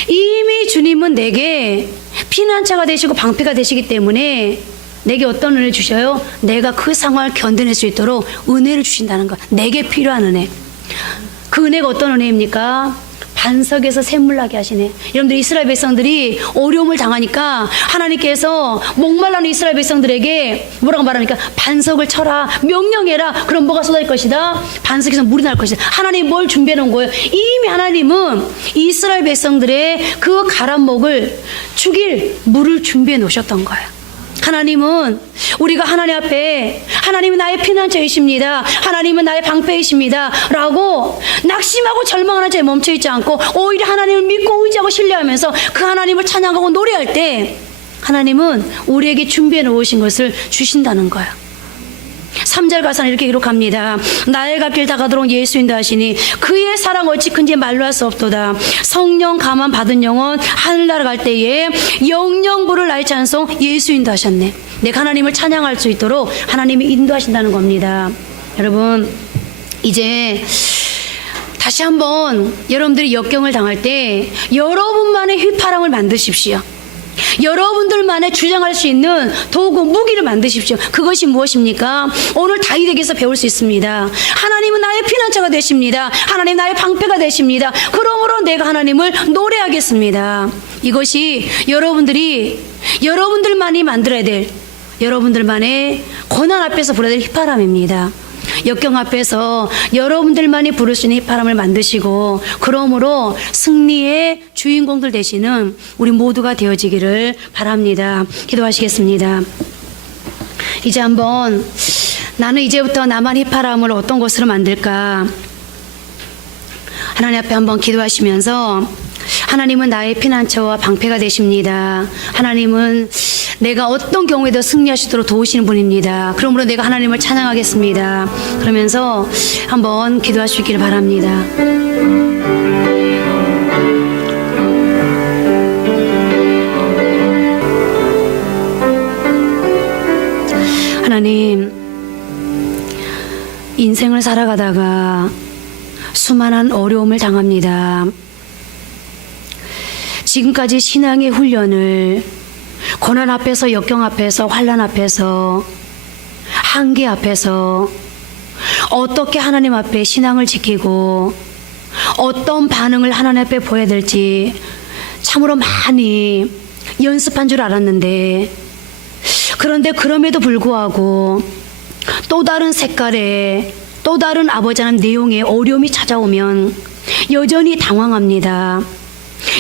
이미 주님은 내게 피난처가 되시고 방패가 되시기 때문에 내게 어떤 은혜 주셔요? 내가 그 상황을 견뎌낼 수 있도록 은혜를 주신다는 것. 내게 필요한 은혜. 그 은혜가 어떤 은혜입니까? 반석에서 샘물 나게 하시네. 여러분들, 이스라엘 백성들이 어려움을 당하니까 하나님께서 목말라는 이스라엘 백성들에게 뭐라고 말하니까 반석을 쳐라, 명령해라. 그럼 뭐가 쏟아질 것이다? 반석에서 물이 날 것이다. 하나님이 뭘 준비해 놓은 거예요? 이미 하나님은 이스라엘 백성들의 그 가람목을 죽일 물을 준비해 놓으셨던 거예요. 하나님은 우리가 하나님 앞에 하나님은 나의 피난처이십니다, 하나님은 나의 방패이십니다 라고 낙심하고 절망하는 자에 멈춰있지 않고 오히려 하나님을 믿고 의지하고 신뢰하면서 그 하나님을 찬양하고 노래할 때 하나님은 우리에게 준비해 놓으신 것을 주신다는 거예요. 3절 가사는 이렇게 기록합니다. 나의 갈 길 다가도록 예수 인도하시니 그의 사랑 어찌 큰지 말로 할 수 없도다. 성령 감화 받은 영혼 하늘나라 갈 때에 영영부를 나의 찬송 예수 인도하셨네. 내가 하나님을 찬양할 수 있도록 하나님이 인도하신다는 겁니다. 여러분, 이제 다시 한번 여러분들이 역경을 당할 때 여러분만의 휘파람을 만드십시오. 여러분들만의 주장할 수 있는 도구, 무기를 만드십시오. 그것이 무엇입니까? 오늘 다윗에게서 배울 수 있습니다. 하나님은 나의 피난처가 되십니다. 하나님 나의 방패가 되십니다. 그러므로 내가 하나님을 노래하겠습니다. 이것이 여러분들만이 만들어야 될, 여러분들만의 고난 앞에서 불어야 될 휘파람입니다. 역경 앞에서 여러분들만이 부를 수 있는 휘파람을 만드시고 그러므로 승리의 주인공들 되시는 우리 모두가 되어지기를 바랍니다. 기도하시겠습니다. 이제 한번 나는 이제부터 나만 휘파람을 어떤 것으로 만들까? 하나님 앞에 한번 기도하시면서 하나님은 나의 피난처와 방패가 되십니다. 하나님은 내가 어떤 경우에도 승리할 수 있도록 도우시는 분입니다. 그러므로 내가 하나님을 찬양하겠습니다. 그러면서 한번 기도할 수 있기를 바랍니다. 하나님, 인생을 살아가다가 수많은 어려움을 당합니다. 지금까지 신앙의 훈련을 고난 앞에서, 역경 앞에서, 환난 앞에서, 한계 앞에서 어떻게 하나님 앞에 신앙을 지키고 어떤 반응을 하나님 앞에 보여야 될지 참으로 많이 연습한 줄 알았는데, 그런데 그럼에도 불구하고 또 다른 색깔의, 또 다른 아버지 하나님 내용의 어려움이 찾아오면 여전히 당황합니다.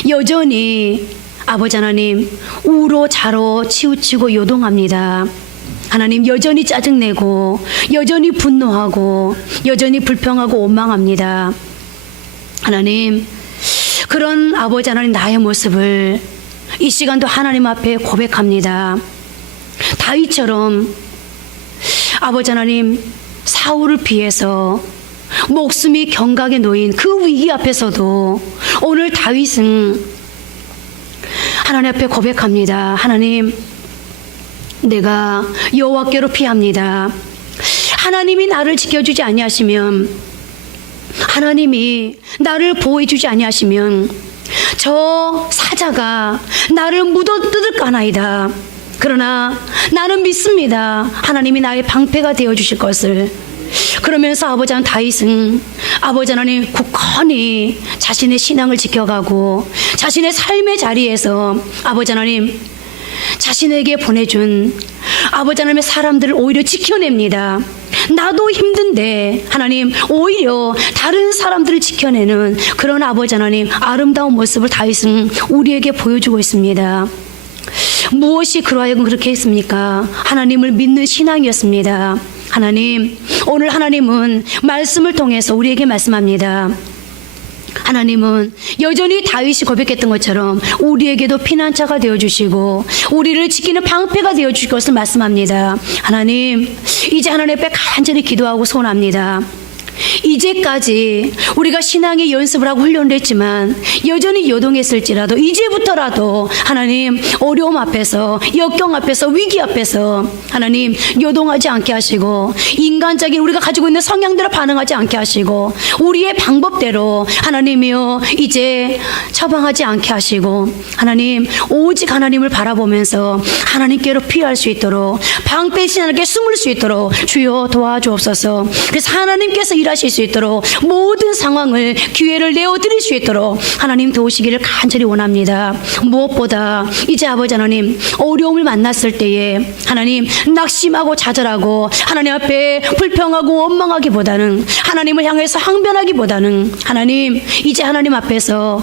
여전히 아버지 하나님 우로 좌로 치우치고 요동합니다. 하나님, 여전히 짜증내고 여전히 분노하고 여전히 불평하고 원망합니다. 하나님, 그런 아버지 하나님 나의 모습을 이 시간도 하나님 앞에 고백합니다. 다윗처럼 아버지 하나님, 사울을 피해서 목숨이 경각에 놓인 그 위기 앞에서도 오늘 다윗은 하나님 앞에 고백합니다. 하나님, 내가 여호와께로 피합니다. 하나님이 나를 지켜주지 아니하시면, 하나님이 나를 보호해주지 아니하시면 저 사자가 나를 묻어뜯을까나이다. 그러나 나는 믿습니다. 하나님이 나의 방패가 되어주실 것을. 그러면서 아버지 하나님 다윗은 아버지 하나님 굳건히 자신의 신앙을 지켜가고 자신의 삶의 자리에서 아버지 하나님 자신에게 보내준 아버지 하나님의 사람들을 오히려 지켜냅니다. 나도 힘든데 하나님 오히려 다른 사람들을 지켜내는 그런 아버지 하나님 아름다운 모습을 다윗은 우리에게 보여주고 있습니다. 무엇이 그러하여금 그렇게 했습니까? 하나님을 믿는 신앙이었습니다. 하나님, 오늘 하나님은 말씀을 통해서 우리에게 말씀합니다. 하나님은 여전히 다윗이 고백했던 것처럼 우리에게도 피난처가 되어주시고 우리를 지키는 방패가 되어주실 것을 말씀합니다. 하나님, 이제 하나님 앞에 간절히 기도하고 소원합니다. 이제까지 우리가 신앙의 연습을 하고 훈련을 했지만 여전히 요동했을지라도 이제부터라도 하나님 어려움 앞에서, 역경 앞에서, 위기 앞에서 하나님 요동하지 않게 하시고 인간적인 우리가 가지고 있는 성향대로 반응하지 않게 하시고 우리의 방법대로 하나님이여 이제 처방하지 않게 하시고 하나님 오직 하나님을 바라보면서 하나님께로 피할 수 있도록 방패신 하나님께 숨을 수 있도록 주여 도와주옵소서. 그래서 하나님께서 일하실 수 있도록 모든 상황을 기회를 내어드릴 수 있도록 하나님 도우시기를 간절히 원합니다. 무엇보다 이제 아버지 하나님 어려움을 만났을 때에 하나님 낙심하고 좌절하고 하나님 앞에 불평하고 원망하기보다는 하나님을 향해서 항변하기보다는 하나님 이제 하나님 앞에서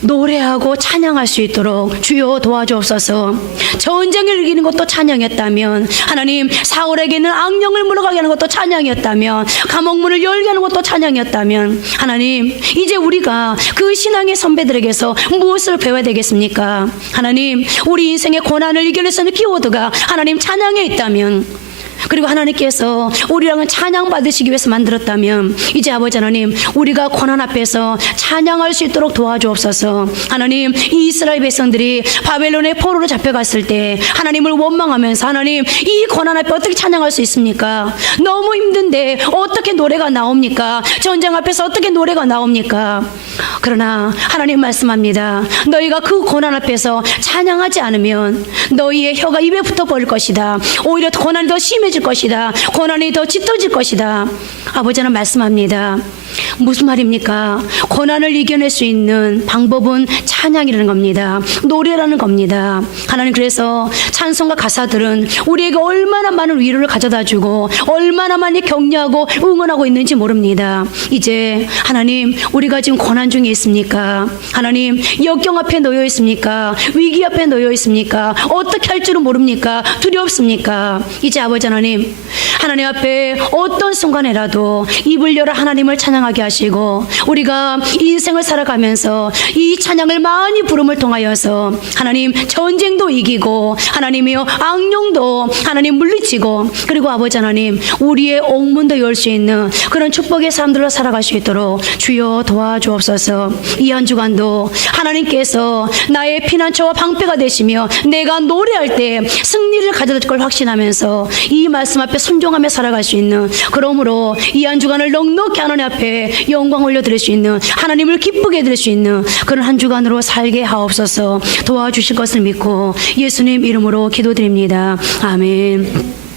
노래하고 찬양할 수 있도록 주여 도와주옵소서. 전쟁을 이기는 것도 찬양이었다면 하나님 사울에게는 악령을 물러가게 하는 것도 찬양이었다면 감옥문을 열게 하는 것도 찬양이었다면 하나님 이제 우리가 그 신앙의 선배들에게서 무엇을 배워야 되겠습니까? 하나님 우리 인생의 고난을 이겨낼 수 있는 키워드가 하나님 찬양에 있다면, 그리고 하나님께서 우리랑은 찬양 받으시기 위해서 만들었다면 이제 아버지 하나님 우리가 고난 앞에서 찬양할 수 있도록 도와주옵소서. 하나님 이 이스라엘 백성들이 바벨론의 포로로 잡혀갔을 때 하나님을 원망하면서 하나님 이 고난 앞에 어떻게 찬양할 수 있습니까? 너무 힘든데 어떻게 노래가 나옵니까? 전쟁 앞에서 어떻게 노래가 나옵니까? 그러나 하나님 말씀합니다. 너희가 그 고난 앞에서 찬양하지 않으면 너희의 혀가 입에 붙어 버릴 것이다. 오히려 고난이 더 심해질 것이다. 고난이 더 짙어질 것이다. 아버지는 말씀합니다. 무슨 말입니까? 고난을 이겨낼 수 있는 방법은 찬양이라는 겁니다. 노래라는 겁니다. 하나님 그래서 찬송과 가사들은 우리에게 얼마나 많은 위로를 가져다 주고 얼마나 많이 격려하고 응원하고 있는지 모릅니다. 이제 하나님 우리가 지금 고난 중에 있습니까? 하나님 역경 앞에 놓여 있습니까? 위기 앞에 놓여 있습니까? 어떻게 할 줄은 모릅니까? 두렵습니까? 이제 아버지 하나님 하나님 앞에 어떤 순간에라도 입을 열어 하나님을 찬양하게 하시고 우리가 인생을 살아가면서 이 찬양을 많이 부름을 통하여서 하나님 전쟁도 이기고 하나님이여 악령도 하나님 물리치고 그리고 아버지 하나님 우리의 옥문도 열 수 있는 그런 축복의 삶들로 살아갈 수 있도록 주여 도와주옵소서. 이 한 주간도 하나님께서 나의 피난처와 방패가 되시며 내가 노래할 때 승리를 가져다 줄 걸 확신하면서 이 말씀 앞에 순종하며 살아갈 수 있는 그러므로 이 한 주간을 넉넉히 하나님 앞에 영광 올려드릴 수 있는 하나님을 기쁘게 해드릴 수 있는 그런 한 주간으로 살게 하옵소서. 도와주실 것을 믿고 예수님 이름으로 기도드립니다. 아멘.